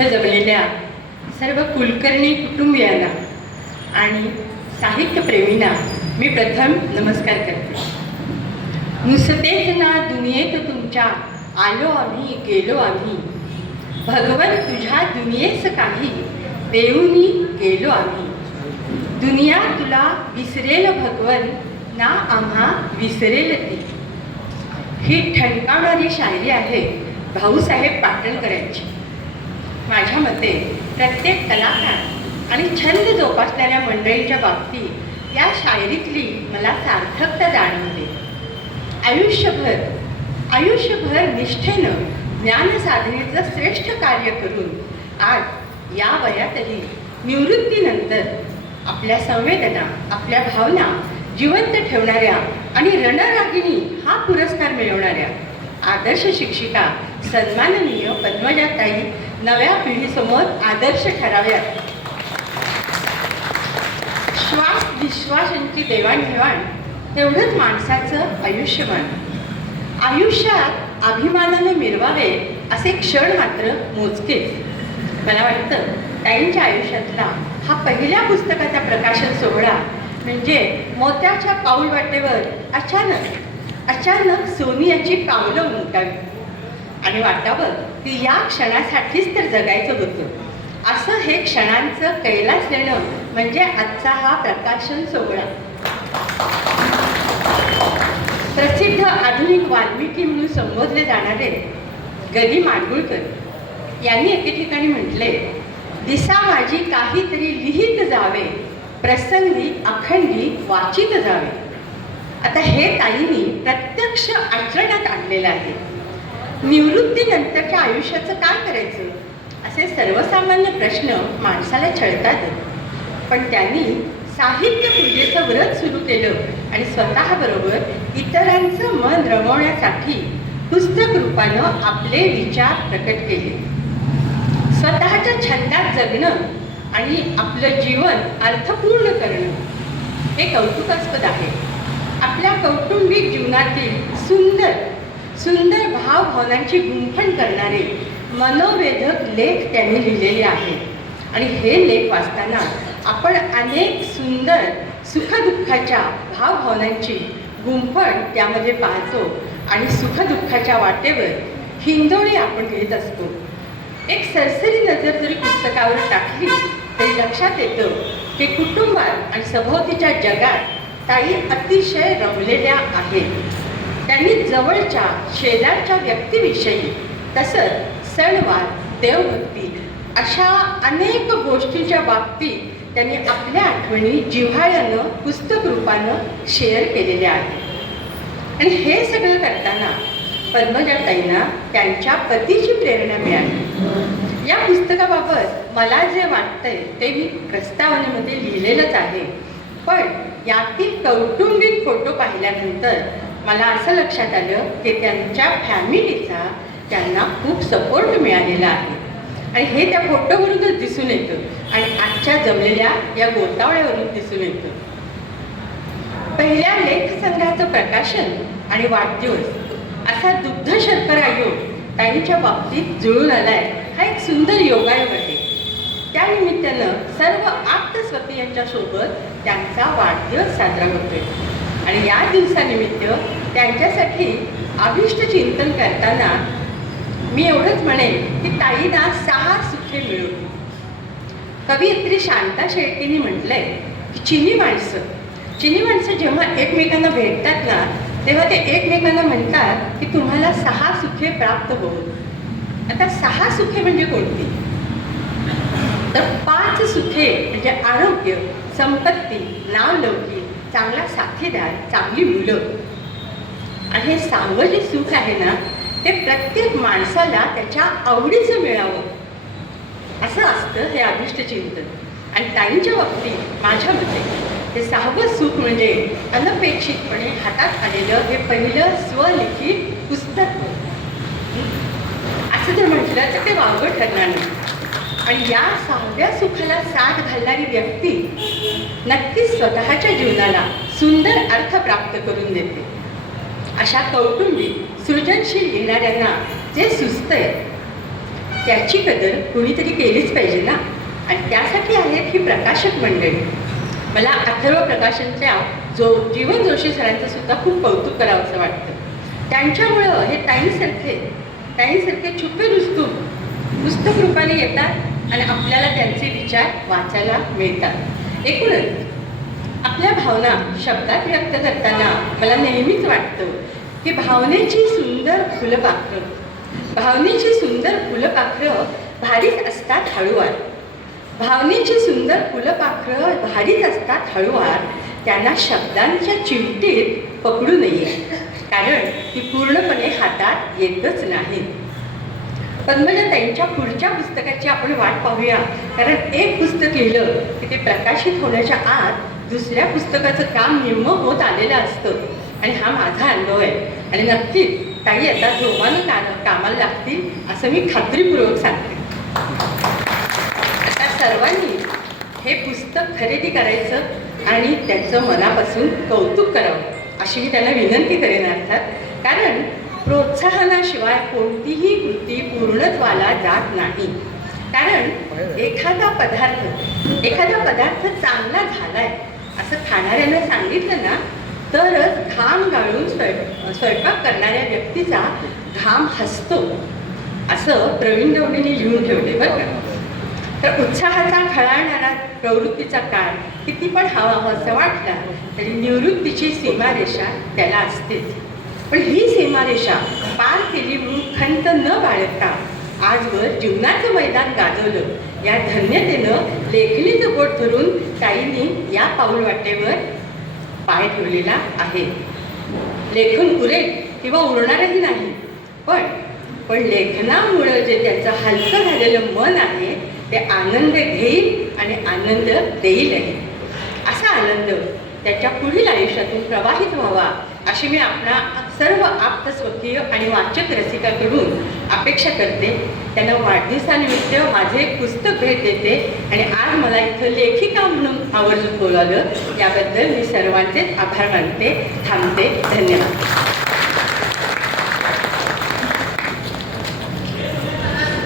इथं जमलेल्या सर्व कुलकर्णी कुटुंबियांना आणि साहित्यप्रेमींना मी प्रथम नमस्कार करते. नुसतेच ना दुनियेत तुमच्या आलो आम्ही गेलो आम्ही. भगवत तुझ्या दुनियेस काही देऊनी गेलो आम्ही. दुनिया तुला विसरेल भगवन ना आम्हा विसरेल ती. ही ठणकावणारी शायरी आहे भाऊसाहेब पाटणकरांची. माझ्या मते प्रत्येक कलाकार आणि छंद जोपासणाऱ्या मंडळींच्या बाबतीत या शायरीतली मला सार्थकता जाणवते. आयुष्यभर आयुष्यभर निष्ठेनं ज्ञानसाधनेचं श्रेष्ठ कार्य करून आज या वयातही निवृत्तीनंतर आपल्या संवेदना आपल्या भावना जिवंत ठेवणाऱ्या आणि रणरागिणी हा पुरस्कार मिळवणाऱ्या आदर्श शिक्षिका सन्माननीय पद्मजाताई नव्या पिढीसमोर आदर्श ठराव्यात. श्वास विश्वासांची देवाणघेवाण तेवढंच माणसाचं आयुष्यमान. आयुष्यात अभिमानाने मिरवावे असे क्षण मात्र मोजके मला वाटतं ताईंच्या आयुष्यातला हा पहिल्या पुस्तकाचा प्रकाशन सोहळा म्हणजे मोत्याच्या पाऊल वाटेवर अचानक अचानक सोनियाची पावलं उमटावी. आणि वाटावं की या क्षणासाठीच तर जगायचं होतं. असं हे क्षणांचं कैलास येणं म्हणजे आजचा हा प्रकाशन सोहळा. प्रसिद्ध आधुनिक वाल्मिकी म्हणून संबोधले जाणारे गदी माडगुळकर यांनी एके ठिकाणी म्हटले दिसा माझी काहीतरी लिहित जावे प्रसंगी अखंडी वाचित जावे. आता हे ताईंनी प्रत्यक्ष आचरणात आणलेलं आहे. निवृत्तीनंतरच्या आयुष्याचं काय करायचं? असे सर्वसामान्य प्रश्न माणसाला छळतात. पण त्यांनी साहित्य पूजेचं व्रत सुरू केलं आणि स्वतःबरोबर इतरांचं मन रमवण्यासाठी पुस्तक रूपानं आपले विचार प्रकट केले. स्वतःच्या छंदात जगणं आणि आपलं जीवन अर्थपूर्ण करणं हे कौतुकास्पद आहे. आपल्या कौटुंबिक जीवनातील सुंदर सुंदर भावभावनांची गुंफण करणारे मनोवेधक लेख त्यांनी लिहिलेले आहेत. आणि हे लेख वाचताना आपण अनेक सुंदर सुखदुःखाच्या भावभावनांची गुंफण त्यामध्ये पाहतो आणि सुखदुःखाच्या वाटेवर हिंदोळी आपण घेत असतो. एक सरसरी नजर जरी पुस्तकावर टाकली तरी लक्षात येतं की कुटुंबात आणि सभोवतीच्या जगात ताई अतिशय रमलेल्या आहेत. त्यांनी जवळच्या शेजारच्या व्यक्तीविषयी तसंच सणवार देवभक्ती अशा अनेक गोष्टींच्या बाबतीत त्यांनी आपल्या आठवणी जिव्हाळ्यानं पुस्तक रूपानं शेअर केलेल्या आहेत. आणि हे सगळं करताना पद्मजाताईंना त्यांच्या पतीची प्रेरणा मिळाली. या पुस्तकाबाबत मला जे वाटतंय ते मी प्रस्तावनेमध्ये लिहिलेलंच आहे. पण यातील कौटुंबिक फोटो पाहिल्यानंतर मला असं लक्षात आलं की त्यांच्या फॅमिलीचा त्यांना खूप सपोर्ट मिळालेला आहे. आणि हे त्या फोटोवरूनच दिसून येतं. आणि आजच्या जमलेल्या या गोतावळ्यावरून दिसून येतं. पहिल्या लेखसंग्रहाचं प्रकाशन आणि वाढदिवस असा दुग्ध शर्करा योग ताईंच्या बाबतीत जुळून आलाय. हा एक सुंदर योगायोग आहे. त्यानिमित्तानं सर्व आप्तस्वकीयांच्या सोबत त्यांचा वाढदिवस साजरा होतोय. आणि या दिवसानिमित्त त्यांच्यासाठी अभिष्ट चिंतन करताना मी एवढंच म्हणेन की ताईंना सहा सुखे मिळून. कवयित्री शांता शेळकेंनी म्हटलंय की चिनी माणसं चिनी माणसं जेव्हा एकमेकांना भेटतात ना तेव्हा ते एकमेकांना म्हणतात की तुम्हाला सहा सुखे प्राप्त होत आता सहा सुखे म्हणजे कोणती? तर पाच सुखे म्हणजे आरोग्य संपत्ती नावलौकिक चांगला साथीदार चांगली मुलं. आणि हे सावं जे सुख आहे ना ते प्रत्येक माणसाला त्याच्या आवडीचं मिळावं. असं असतं हे अभिष्ट चिंतन आणि ताईंच्या बाबतीत माझ्या मते हे सहावं सुख म्हणजे अनपेक्षितपणे हातात आलेलं हे पहिलं स्वलिखित पुस्तक. असं जर म्हटलं तर ते वावगं ठरणार नाही. आणि या सहाव्या सुखाला साथ घालणारी व्यक्ती नक्कीच स्वतःच्या जीवनाला सुंदर अर्थ प्राप्त करून देते. अशा कौटुंबिक सृजनशील येणाऱ्यांना जे सुचतंय त्याची कदर कुणीतरी केलीच पाहिजे ना? आणि त्यासाठी आहेत ही प्रकाशक मंडळी. मला अथर्व प्रकाशनच्या जो जीवन जोशी सरांचं सुद्धा खूप कौतुक करावं असं वाटतं. त्यांच्यामुळं हे ताईंसारखे ताईंसारखे छुपे रुस्तूम पुस्तक रूपाने येतात. आणि आपल्याला त्यांचे विचार वाचायला मिळतात. एकूणच आपल्या भावना शब्दात व्यक्त करताना मला नेहमीच वाटतं की भावनेची सुंदर फुलपाखरं भावनेची सुंदर फुलपाखरं भारीच असतात हळूवार. भावनेची सुंदर फुलपाखरं भारीच असतात हळूवार. त्यांना शब्दांच्या चिमटीत पकडू नये. कारण ती पूर्णपणे हातात येतच पण पद्मजा त्यांच्या पुढच्या पुस्तकाची आपण वाट पाहूया. कारण एक पुस्तक लिहिलं की ते प्रकाशित होण्याच्या आत दुसऱ्या पुस्तकाचं काम निम्म होत आलेलं असतं. आणि हा माझा अनुभव आहे. आणि नक्कीच काही आता जोमानं का कामाला लागतील असं मी खात्रीपूर्वक सांगते. आता सर्वांनी हे पुस्तक खरेदी करायचं आणि त्याचं मनापासून कौतुक करावं अशी मी त्यांना विनंती करेन अर्थात. कारण प्रोत्साहनाशिवाय कोणतीही कृती पूर्णत्वाला जात नाही. कारण एखादा पदार्थ एखादा पदार्थ चांगला झालाय असं खाणाऱ्यानं सांगितलं ना तरच घाम गाळून स्वयं स्वयंपाक करणाऱ्या व्यक्तीचा घाम हसतो असं प्रवीण दवडीने लिहून ठेवले बरं का. तर उत्साहाचा खळाळणारा प्रवृत्तीचा काळ किती पण हवा असं वाटला तरी निवृत्तीची सीमारेषा त्याला असतेच. पण ही सीमारेषा पार केली म्हणून खंत न बाळगता आजवर जीवनाचं मैदान गाजवलं. या धन्यतेनं लेखणीचं बोट धरून ताईंनी या पाऊल वाटेवर पाय ठेवलेला आहे. लेखन उरेल किंवा उरणारही नाही. पण पण लेखनामुळं जे त्याचं हलकं झालेलं मन आहे ते आनंद घेईल आणि आनंद देईलही असा आनंद त्याच्या पुढील आयुष्यातून प्रवाहित व्हावा अशी मी आपणा सर्व आप्तस्वकीय आणि वाचक रसिकाकडून अपेक्षा करते. त्यांना वाढदिवसानिमित्त माझे पुस्तक भेट देते आणि आज मला इथं लेखिका म्हणून आवर्जून बोलावलं. याबद्दल मी सर्वांचेच आभार मानते. थांबते. धन्यवाद.